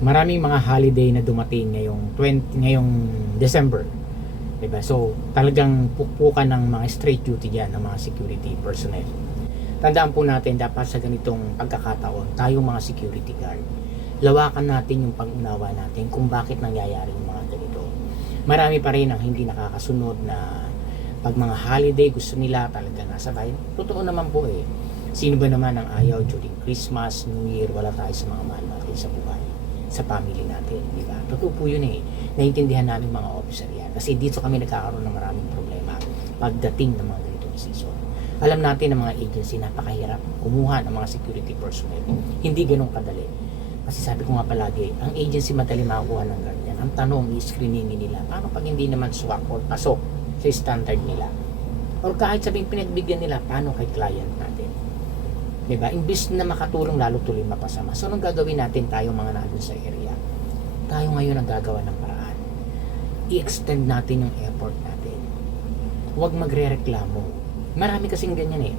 maraming mga holiday na dumating ngayong December. Diba? So, talagang pukpukan ng mga straight duty diyan ng mga security personnel. Tandaan po natin, dapat sa ganitong pagkakataon, tayong mga security guard, lawakan natin yung pag-unawa natin kung bakit nangyayari yung mga ganito. Marami pa rin ang hindi nakakasunod na pag mga holiday gusto nila talaga nasa bahay. Totoo naman po eh. Sino ba naman ang ayaw during Christmas, New Year, wala tayo sa mga mahal natin sa buhay, sa family natin, di ba? Totoo po yun eh. Naiintindihan namin mga officer yan. Kasi dito kami nagkakaroon ng maraming problema pagdating ng mga ganitong season. Alam natin ng mga agency, napakahirap kumuha ng mga security personnel. Hindi ganun kadali. Kasi sabi ko nga palagi, ang agency madali makakuha ng ganyan. Ang tanong, i-screeningin nila. Paano pag hindi naman swak o pasok sa standard nila? Or kahit sabing pinagbigyan nila, paano kay client natin? Diba? Imbis na makatulong, lalo tuloy mapasama. So, anong gagawin natin tayo mga nandun sa area? Tayo ngayon ang gagawa ng paraan. I-extend natin yung effort natin. Huwag magre-reklamo. Marami kasing ganyan eh.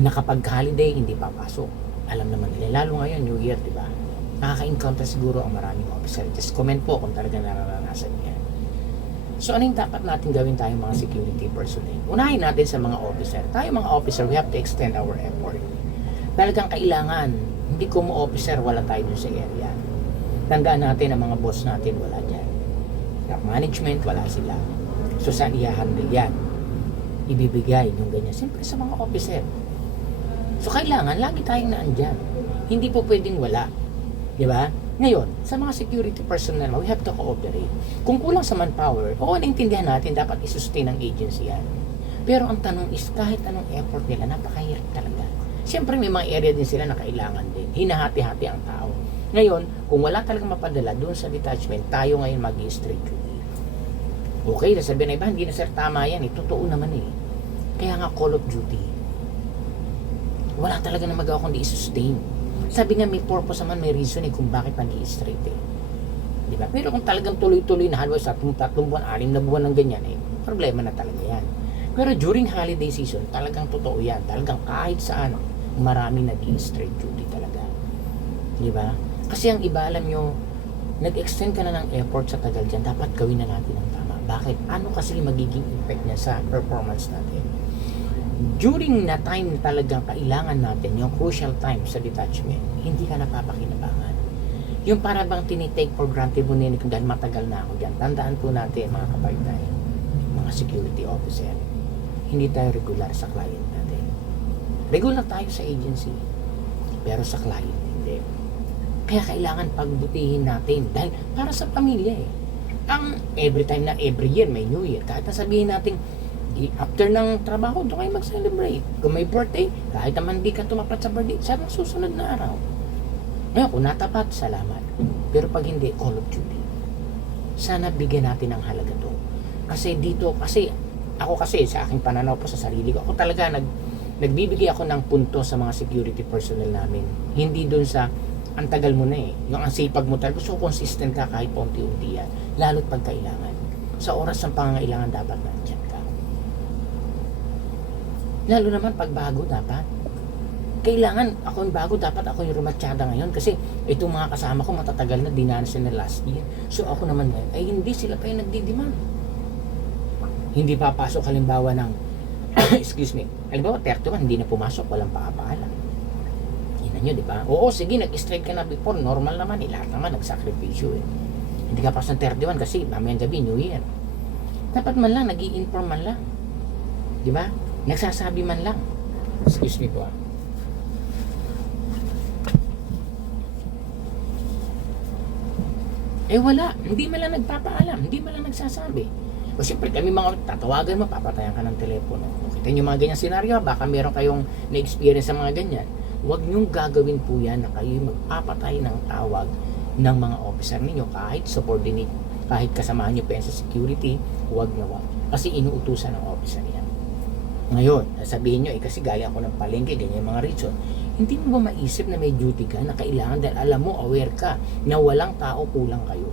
Na kapag holiday, hindi papasok. Alam naman nila. Lalo ngayon, New Year, diba? Nakaka-encounter siguro ang maraming officer. Just comment po kung talaga nararanasan niya. So, ano yung dapat natin gawin tayo mga security personnel? Unahin natin sa mga officer. Tayo mga officer, we have to extend our effort. Talagang kailangan, hindi ko mo officer, wala tayo dun sa area. Tandaan natin ang mga boss natin, wala dyan. Top management, wala sila. So, saan i-handle yan? Ibibigay yung ganyan. Siyempre sa mga officer. So, kailangan, lagi tayong naandyan. Hindi po pwedeng wala. Di ba? Ngayon, sa mga security personnel, we have to cooperate. Kung kulang sa manpower, oo, naintindihan natin, dapat i-sustain ng agency yan. Pero ang tanong is, kahit anong effort nila, napakahirap talaga. Siyempre, may mga area din sila na kailangan din. Hinahati-hati ang tao. Ngayon, kung wala talagang mapadala doon sa detachment, tayo ngayon mag-i-straight duty. Okay, sasabihin na iba, hindi na sir, tama yan. Totoo naman eh. Kaya nga, call of duty. Wala talaga na magawa kundi i-sustain. Sabi nga may purpose naman, may reason eh kung bakit nag-i-straight eh. Diba? Pero kung talagang tuloy-tuloy na halos sa 3 buwan, 6 na buwan ng ganyan eh, problema na talaga yan. Pero during holiday season, talagang totoo yan. Talagang kahit saan, maraming nag-i-straight duty talaga. Diba? Kasi ang iba, alam nyo, nag-extend ka na ng effort sa tagal dyan, dapat gawin na natin ang tama. Bakit? Ano kasi magiging impact niya sa performance natin? During na time na talagang kailangan natin, yung crucial time sa detachment, hindi ka napapakinabangan. Yung para bang tinitake for granted mo nila kung dahil matagal na ako dyan. Tandaan po natin mga kabaitay, mga security officer, hindi tayo regular sa client natin. Regular tayo sa agency, pero sa client hindi. Kaya kailangan pagbutihin natin dahil para sa pamilya eh. Ang every time na every year may New Year, kahit na sabihin natin after ng trabaho, doon kayo mag-celebrate. Kung may birthday, kahit naman di ka tumapat sa birthday, sa susunod na araw. Ngayon, kung natapat, salamat. Pero pag hindi, call of duty. Sana bigyan natin ng halaga to. Kasi dito, ako sa aking pananaw po sa sarili ko, ako talaga nagbibigay ako ng punto sa mga security personnel namin. Hindi doon sa, ang tagal mo na eh. Yung ang sipag mo talaga, so consistent ka kahit paunti-unti yan. Lalo't pag kailangan. Sa oras ng pangangailangan, dapat nandiyan ka. Lalo naman pag bago dapat. Kailangan ako yung bago, dapat ako yung rumatsyada ngayon kasi itong mga kasama ko matatagal na dinanas na last year. So ako naman ngayon, ay hindi sila pa yung nagdidemand. Hindi papasok halimbawa ng excuse me, halimbawa 31 hindi na pumasok, walang pakapaalam. Ina nyo, di ba? Oo, sige, nag-strike ka na before, normal naman eh, lahat naman nagsakripisyo eh. Hindi ka pasok ng 31 kasi mamayang gabi, New Year. Dapat man lang, nag-i-inform man lang. Di ba? Nagsasabi man lang. Excuse me po ah. Eh wala, hindi man lang nagpapaalam, hindi man lang nagsasabi. O siyempre kami mga tatawagan mo, papatayan ka ng telepono. O kita nyo mga ganyang senaryo, baka meron kayong na-experience sa mga ganyan. Huwag nyong gagawin po yan na kayo magpapatay ng tawag ng mga officer ninyo, kahit subordinate, kahit kasamahan nyo pa yan sa security, huwag nyo wag. Kasi inuutusan ng officer yan. Ngayon, sabihin nyo, kasi galing ako ng palengke, ganyan mga reason. Hindi mo ba maisip na may duty ka na kailangan dahil alam mo, aware ka na walang tao, kulang kayo?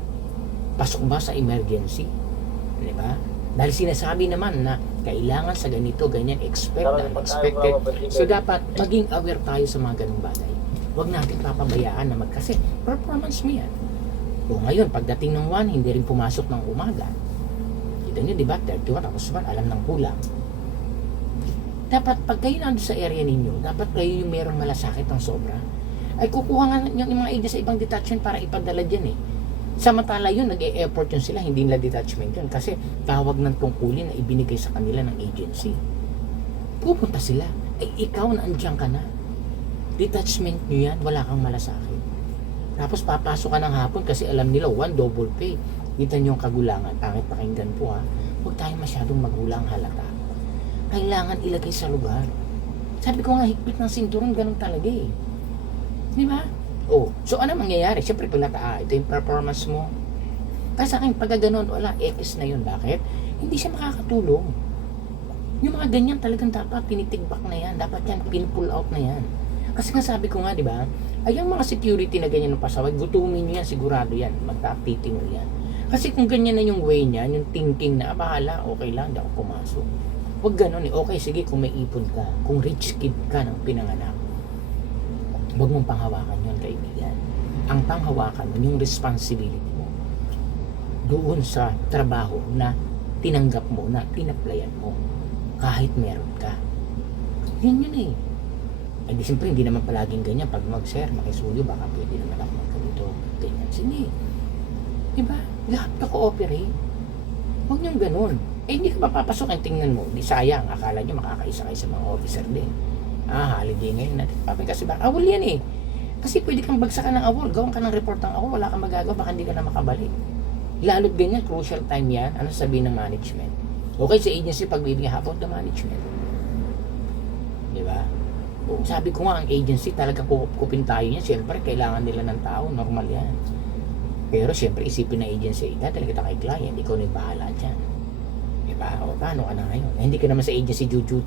Pasok ba sa emergency? Diba? Dahil sinasabi naman na kailangan sa ganito, ganyan, expect na unexpected. So dapat maging aware tayo sa mga ganung bagay. Huwag natin papabayaan na kasi performance mo yan. O ngayon, pagdating ng 1, hindi rin pumasok ng umaga. Kita nyo, di ba? 31, tapos 1, alam ng kulang. Dapat pag kayo nandun sa area ninyo, dapat kayo yung merong malasakit ng sobra, ay kukuha nga yung mga agent sa ibang detachment para ipadala dyan eh. Samantala yun, nag-e-effort yun sila, hindi nila detachment yun. Kasi tawag ng tungkulin na ibinigay sa kanila ng agency. Pupunta sila. Ay ikaw na andyan ka na. Detachment nyo yan, wala kang malasakit. Tapos papasok ka ng hapon kasi alam nila, 1, double pay. Kita nyo yung kagulangan. Pangit pakinggan po ha. Huwag tayo masyadong magulang halata. Kailangan ilagay sa lugar. Sabi ko nga, higpit ng sinturon, ganun talaga eh. Di ba? Oh, so ano mangyayari? Siyempre pag ito yung performance mo. Kasi sa akin, pag gano'n, wala, X na yun. Bakit? Hindi siya makakatulong. Yung mga ganyan talagang dapat tinitigbak na yan. Dapat yan, pin-pull out na yan. Kasi nga sabi ko nga, di ba? Ay, yung mga security na ganyan ng pasaway, gutumin nyo yan, sigurado yan. Magtapiting mo yan. Kasi kung ganyan na yung way niya, yung thinking na, bahala, okay lang, di ako pumasok. Huwag ganun eh. Okay, sige, kung may ipon ka, kung rich kid ka ng pinanganak, huwag mong panghawakan yun, kaibigan. Ang panghawakan mo, yung responsibility mo, doon sa trabaho na tinanggap mo, na tinaplayan mo, kahit meron ka. Yun eh. Eh di siyempre, hindi naman palaging ganyan. Pag mag-share, makisuyo, baka pwede naman ako magkalito. Ganyan. Sige. Diba? You have to cooperate. Huwag niyong ganun. Eh, hindi ka papapasok. Tingnan mo. Di sayang. Akala niyo makakaisa kayo sa mga officer din. Holiday ngayon natin. Papay kasi ba? Awol yan eh. Kasi pwede kang bagsakan ng awol. Gawan ka ng report ng awol. Wala kang magagawa. Baka hindi ka na makabalik. Lalo't ganyan. Crucial time yan. Ano sabihin ng management? Okay, sa agency, pagbibigyan half of the management. Diba? Sabi ko nga, ang agency talaga kukupin tayo niya. Siyempre, kailangan nila ng tao. Normal yan. Pero siyempre, isipin ng agency, talaga kita kay client. Ikaw na yung bahala dyan. Diba? O, paano ka na ngayon? Hindi ka naman sa agency duty.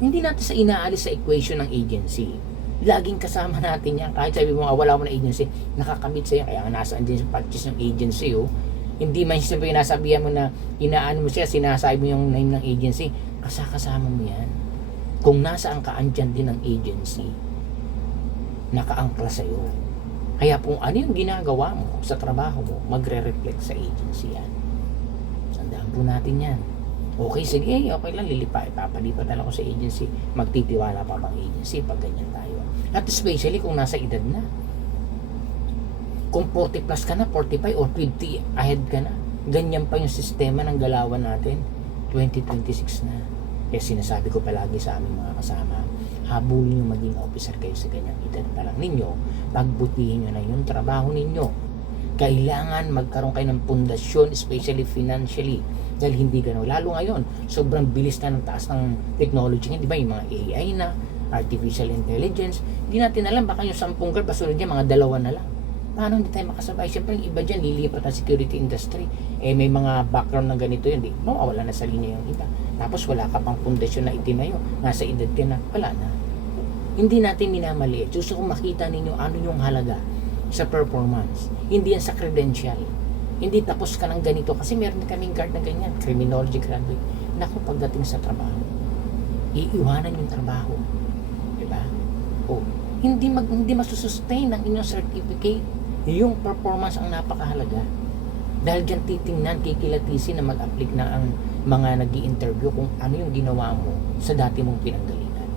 Hindi natin sa inaalis sa equation ng agency. Laging kasama natin yan. Kahit sabi mo, wala mo na agency, nakakabit sa'yo. Kaya nga nasaan din sa patches ng agency, oh. Hindi man siyempre nasabihan mo na inaano mo siya, sinasabi mo yung name ng agency. Kasama mo yan. Kung nasaan ka, andyan din ang agency. Nakaangkla sa'yo. Kaya kung ano yung ginagawa mo sa trabaho mo, magre-reflect sa agency yan. Tandaan po natin yan. Okay, sige, okay lang, papalipat na lang ako sa agency. Magtitiwala pa bang agency pag ganyan tayo. At especially kung nasa edad na. Kung 40 plus ka na, 45 or 50 ahead ka na. Ganyan pa yung sistema ng galawan natin. 2026 na. Kaya sinasabi ko palagi sa aming mga kasama, habulin nyo maging officer kayo sa ganyang edad pa lang ninyo. Pagbutihin nyo na yung trabaho ninyo. Kailangan magkaroon kayo ng pundasyon, especially financially. Dahil hindi gano'n. Lalo ngayon, sobrang bilis na ng taas ng technology. Di ba? Yung mga AI na, artificial intelligence. Hindi natin alam, baka yung 10 girl, pasunod niya, mga 2 na lang. Paano hindi tayo makasabay? Siyempre, yung iba dyan, lilipat ang security industry. Eh, may mga background na ganito yun. Mawawala na sa linya yung iba. Tapos, wala ka pang pundasyon na itinayo. Nasa edad ka na, wala na. Hindi natin minamaliit. Gusto kong makita ninyo ano yung halaga sa performance. Hindi yan sa credential. Hindi tapos ka ng ganito. Kasi meron na kaming guard na ganyan. Criminology graduate. Naku, pagdating sa trabaho, iiwanan yung trabaho. Diba? Hindi masusustain ng inyong certificate. Yung performance ang napakahalaga. Dahil dyan titingnan, kikilatisin na mag-applic na ang mga nag-i-interview kung ano yung ginawa mo sa dati mong pinanggalitan.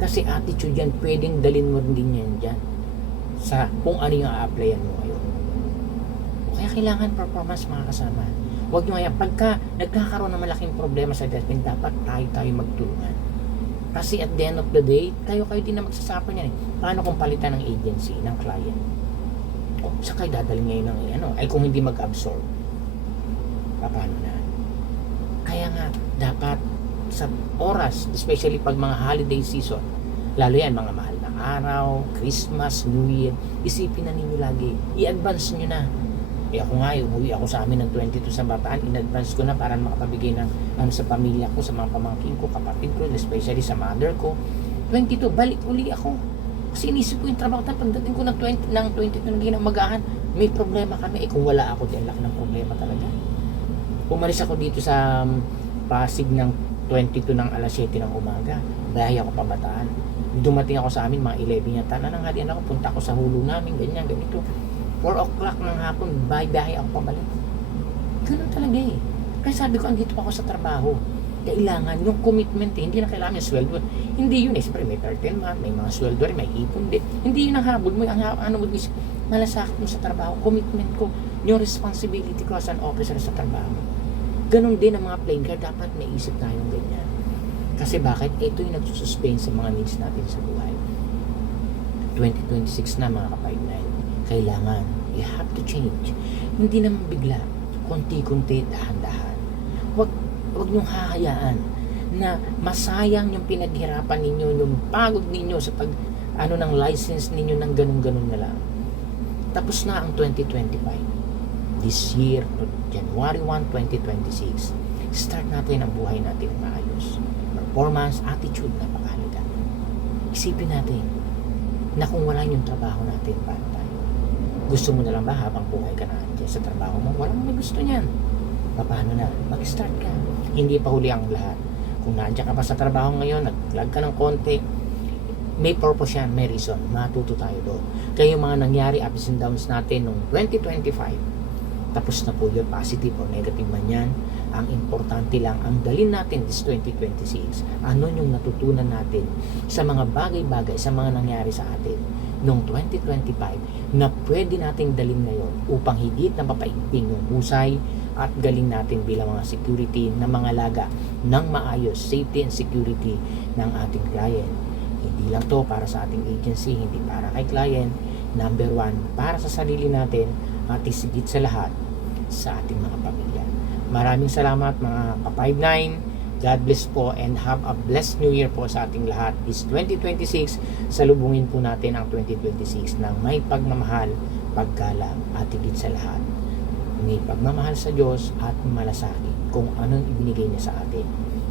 Kasi attitude yan, pwedeng dalin mo din yan dyan sa kung ano yung a-applyan mo ngayon. Kaya kailangan performance, mga kasama. Huwag nyo kaya, pagka nagkakaroon ng malaking problema sa department, dapat tayo magtulungan. Kasi at the end of the day, kayo din na magsasapan yan eh. Paano kung palitan ng agency, ng client? Saan kayo dadalhin ngayon ng ay kung hindi mag-absorb, paano na? Kaya nga, dapat sa oras, especially pag mga holiday season, lalo yan, mga mahal na araw, Christmas, New Year, isipin na ninyo lagi, i-advance nyo na. Ako nga, umuwi ako sa amin ng 22 sa Bataan, in-advance ko na para makapabigay ng sa pamilya ko, sa mga pamangkin ko, kapatid ko, especially sa mother ko. 22, balik uli ako. Kasi inisip ko yung trabaho tayo, pagdating ko ng 22 naging magahan, may problema kami. Kung wala ako, di laki ng problema talaga. Umalis ako dito sa Pasig ng 22 ng alas 7 ng umaga. Bahay ako pa Bataan. Dumating ako sa amin, mga 11 yata, nananghalian ako, punta ako sa hulo namin, ganyan, ganito. 4 o'clock ng hapon, bahay ako pabalik. Ganun talaga eh. Kaya sabi ko, andito ako sa trabaho. Kailangan yung commitment eh, hindi na kailangan yung sweldo. Hindi yun eh, siyempre may 13 month, may mga sweldo rin, may ipon din. Hindi yun ang habol mo, ano mo is malasakit mo sa trabaho, commitment ko, yung responsibility ko as an officer sa trabaho. Ganun din ang mga playing card, dapat may isip tayong ganyan. Kasi bakit? Ito yung nagsusustain sa mga needs natin sa buhay. 2026 na mga ka-5-9. Kailangan, you have to change. Hindi naman bigla, konti-konti, dahan-dahan. Huwag niyong hahayaan na masayang yung pinaghirapan ninyo, yung pagod ninyo sa ng license ninyo ng ganun-ganun na lang. Tapos na ang 2025. This year, January 1, 2026, start natin ang buhay natin maayos. Performance, attitude, napakahalaga. Isipin natin na kung wala yung trabaho natin, paano tayo? Gusto mo na lang ba habang buhay ka na sa trabaho mo? Walang may gusto niyan. Paano na? Mag-start ka. Hindi pa huli ang lahat. Kung nandiyan ka pa sa trabaho ngayon, nag-lag ka ng konti, may purpose yan, may reason. Matuto tayo doon. Kaya yung mga nangyari, ups and downs natin noong 2025, tapos na po yun, positive or negative man yan. Ang importante lang, ang dalin natin this 2026, ano yung natutunan natin sa mga bagay-bagay, sa mga nangyari sa atin noong 2025 na pwede nating dalin ngayon upang higit na mapaigting yung husay at galing natin bilang mga security na mga laga ng maayos, safety and security ng ating client. Hindi lang to para sa ating agency, hindi para kay client. Number 1, para sa sarili natin at isigit sa lahat sa ating mga pamilya. Maraming salamat mga ka-5-9. God bless po and have a blessed new year po sa ating lahat. This 2026, salubungin po natin ang 2026 ng may pagmamahal, paggalang at higit sa lahat. May pagmamahal sa Diyos at malasakit kung anong ibinigay niya sa atin.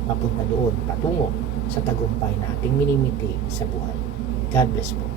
Papunta doon, patungo sa tagumpay na ating minimiti sa buhay. God bless po.